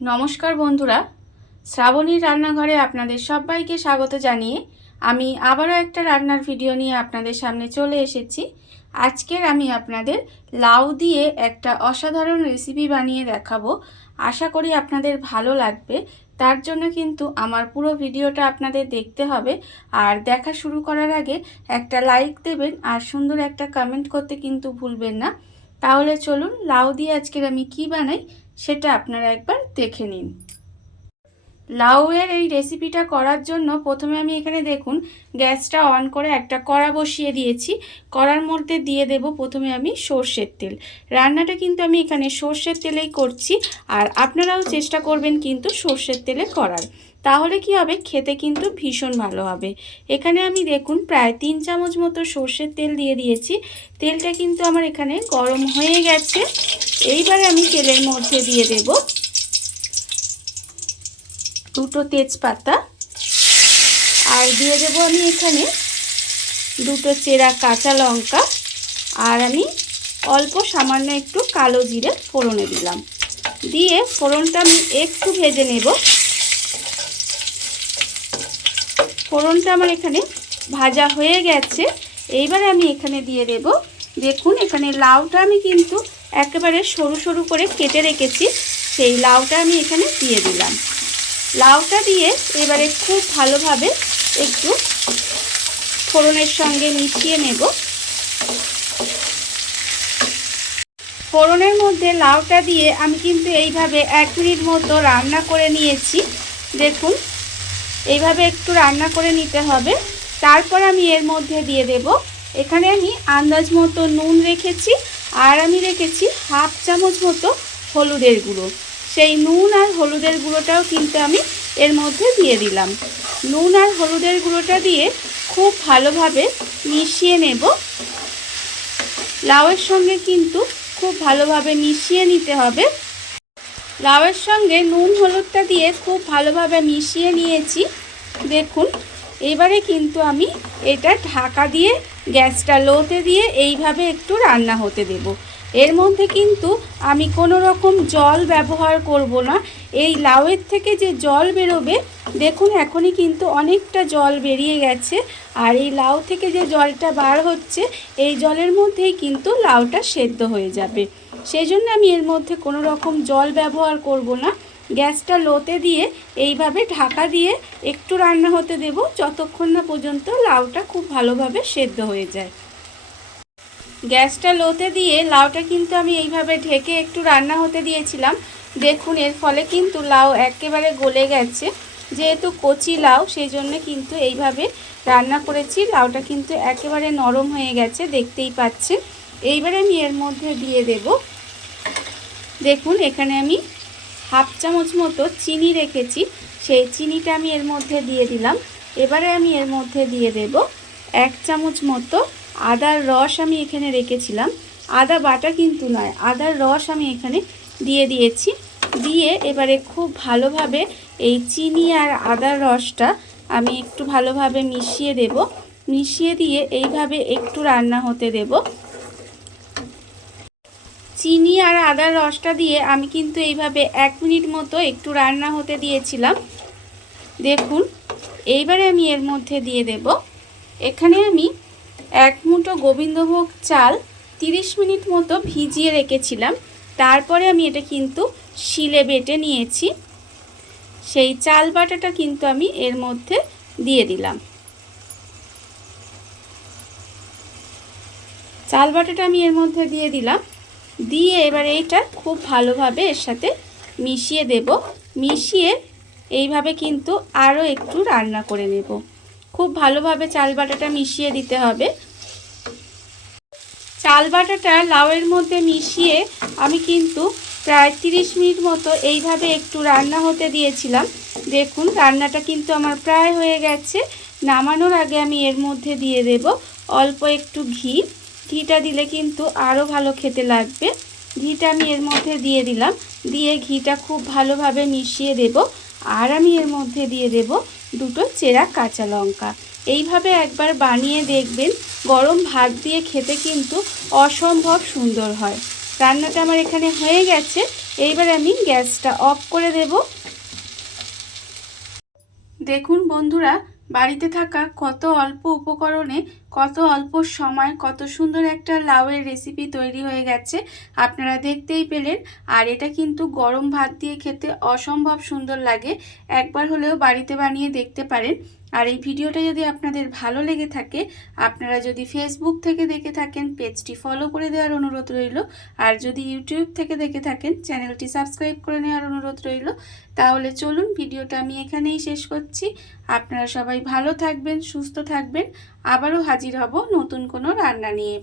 নমস্কার বন্ধুরা শ্রাবণীর রান্নাঘরে আপনাদের সবাইকে স্বাগত জানিয়ে আমি আবারও একটা রান্নার ভিডিও নিয়ে আপনাদের সামনে চলে এসেছি। আজকের আমি আপনাদের লাউ দিয়ে একটা অসাধারণ রেসিপি বানিয়ে দেখাবো। আশা করি আপনাদের ভালো লাগবে। তার জন্য কিন্তু আমার পুরো ভিডিওটা আপনাদের দেখতে হবে। আর দেখা শুরু করার আগে একটা লাইক দেবেন আর সুন্দর একটা কমেন্ট করতে কিন্তু ভুলবেন না। তাহলে চলুন, লাউ দিয়ে আজকের আমি কি বানাই সেটা আপনারা একবার দেখে নিন। লাউয়ের এই রেসিপিটা করার জন্য প্রথমে আমি এখানে দেখুন, গ্যাসটা অন করে একটা কড়া বসিয়ে দিয়েছি। কড়ার মধ্যে দিয়ে দেব প্রথমে আমি সর্ষের তেল। রান্নাটা কিন্তু আমি এখানে সর্ষের তেলেই করছি আর আপনারাও চেষ্টা করবেন কিন্তু সর্ষের তেলে করার। তাহলে কি হবে? খেতে কিন্তু ভীষণ ভালো হবে। এখানে আমি দেখুন, প্রায় তিন চামচ মতো সর্ষের তেল দিয়ে দিয়েছি। তেলটা কিন্তু আমার এখানে গরম হয়ে গেছে। এইবারে আমি তেলের মধ্যে দিয়ে দেব দুটো তেজপাতা। আর দিয়ে দেব আমি এখানে দুটো চেরা কাঁচা লঙ্কা। আর আমি অল্প সামান্য একটু কালো জিরে ফোড়নে দিলাম। দিয়ে ফোড়নটা আমি একটু ভেজে নেব। ফোড়নটা আমার এখানে ভাজা হয়ে গেছে। এইবারে আমি এখানে দিয়ে দেব। দেখুন, এখানে লাউটা আমি কিন্তু একেবারে সরু সরু করে কেটে রেখেছি, সেই লাউটা আমি এখানে দিয়ে দিলাম। লাউটা দিয়ে এবারে খুব ভালোভাবে একটু ফোড়নের সঙ্গে মিশিয়ে নেব। ফোড়নের মধ্যে লাউটা দিয়ে আমি কিন্তু এইভাবে এক মিনিট মতো রান্না করে নিয়েছি। দেখুন, এইভাবে একটু রান্না করে নিতে হবে। তারপর আমি এর মধ্যে দিয়ে দেব। এখানে আমি আন্দাজ মতো নুন রেখেছি। আর আমি রেখেছি হাফ চামচ মতো হলুদের গুঁড়ো। সেই নুন আর হলুদের গুঁড়োটাও কিন্তু আমি এর মধ্যে দিয়ে দিলাম। নুন আর হলুদের গুঁড়োটা দিয়ে খুব ভালোভাবে মিশিয়ে নেব। লাউয়ের সঙ্গে কিন্তু খুব ভালোভাবে মিশিয়ে নিতে হবে। লাউয়ের সঙ্গে নুন হলুদটা দিয়ে খুব ভালোভাবে মিশিয়ে নিয়েছি। দেখুন এবারে কিন্তু আমি এটা ঢাকা দিয়ে, গ্যাসটা লোতে দিয়ে এইভাবে একটু রান্না হতে দেব। এর মধ্যে কিন্তু আমি কোনো রকম জল ব্যবহার করব না। এই লাউয়ের থেকে যে জল বেরোবে, দেখুন এখনই কিন্তু অনেকটা জল বেরিয়ে গেছে। আর এই লাউ থেকে যে জলটা বার হচ্ছে, এই জলের মধ্যেই কিন্তু লাউটা সেদ্ধ হয়ে যাবে। সেই জন্য আমি এর মধ্যে কোনো রকম জল ব্যবহার করব না। গ্যাসটা লোতে দিয়ে এইভাবে ঢাকা দিয়ে একটু রান্না হতে দেব, যতক্ষণ না পর্যন্ত লাউটা খুব ভালোভাবে সেদ্ধ হয়ে যায়। গ্যাসটা লোতে দিয়ে লাউটা কিন্তু আমি এইভাবে ঢেকে একটু রান্না হতে দিয়েছিলাম। দেখুন, এর ফলে কিন্তু লাউ একেবারে গলে গেছে। যেহেতু কচি লাউ, সেই জন্য কিন্তু এইভাবে রান্না করেছি। লাউটা কিন্তু একেবারে নরম হয়ে গেছে, দেখতেই পাচ্ছেন। এইবারে আমি এর মধ্যে দিয়ে দেব। দেখুন, এখানে আমি হাফ চামচ মতো চিনি রেখেছি। সেই চিনিটা আমি এর মধ্যে দিয়ে দিলাম। এবারে আমি এর মধ্যে দিয়ে দেব এক চামচ মতো আদার রস আমি এখানে রেখেছিলাম। আদা বাটা কিন্তু নয়, আদার রস আমি এখানে দিয়ে দিয়েছি। দিয়ে এবারে খুব ভালোভাবে এই চিনি আর আদার রসটা আমি একটু ভালোভাবে মিশিয়ে দেব। মিশিয়ে দিয়ে এইভাবে একটু রান্না হতে দেব। চিনি আর আদার রসটা দিয়ে আমি কিন্তু এইভাবে এক মিনিট মতো একটু রান্না হতে দিয়েছিলাম। দেখুন, এইবারে আমি এর মধ্যে দিয়ে দেব। এখানে আমি এক মুঠো গোবিন্দভোগ চাল 30 মিনিট মতো ভিজিয়ে রেখেছিলাম। তারপরে আমি এটা কিন্তু শিলে বেটে নিয়েছি। সেই চাল বাটাটা কিন্তু আমি এর মধ্যে দিয়ে দিলাম। চাল বাটাটা আমি এর মধ্যে দিয়ে দিলাম। দিয়ে এবার এইটা খুব ভালোভাবে এর সাথে মিশিয়ে দেব। মিশিয়ে এইভাবে কিন্তু আরও একটু রান্না করে নেব। খুব ভালোভাবে চাল বাটাটা মিশিয়ে দিতে হবে। চাল বাটাটা লাউয়ের মধ্যে মিশিয়ে আমি কিন্তু প্রায় 30 মিনিট মতো এইভাবে একটু রান্না হতে দিয়েছিলাম। দেখুন, রান্নাটা কিন্তু আমার প্রায় হয়ে গেছে। নামানোর আগে আমি এর মধ্যে দিয়ে দেব অল্প একটু ঘি। ঘিটা দিলে কিন্তু আরও ভালো খেতে লাগবে। ঘিটা আমি এর মধ্যে দিয়ে দিলাম। দিয়ে ঘিটা খুব ভালোভাবে মিশিয়ে দেব। আর আমি এর মধ্যে দিয়ে দেব দুটো চেরা কাঁচা লঙ্কা। এইভাবে একবার বানিয়ে দেখবেন, গরম ভাত দিয়ে খেতে কিন্তু অসম্ভব সুন্দর হয়। রান্নাটা আমার এখানে হয়ে গেছে। এইবার আমি গ্যাসটা অফ করে দেব। দেখুন বন্ধুরা, বাড়িতে থাকা কত অল্প উপকরণে কত অল্প সময়, কত সুন্দর একটা লাউয়ের রেসিপি তৈরি হয়ে গেছে, আপনারা দেখতেই পেলেন। আর এটা কিন্তু গরম ভাত দিয়ে খেতে অসম্ভব সুন্দর লাগে। একবার হলেও বাড়িতে বানিয়ে দেখতে পারেন। আর এই ভিডিওটা যদি আপনাদের ভালো লেগে থাকে, আপনারা যদি ফেসবুক থেকে দেখে থাকেন, পেজটি ফলো করে দেওয়ার অনুরোধ রইল। আর যদি ইউটিউব থেকে দেখে থাকেন, চ্যানেলটি সাবস্ক্রাইব করে নেওয়ার অনুরোধ রইল। তাহলে চলুন, ভিডিওটা আমি এখানেই শেষ করছি। আপনারা সবাই ভালো থাকবেন, সুস্থ থাকবেন। আবারও হাজির হব নতুন কোনো রান্না নিয়ে।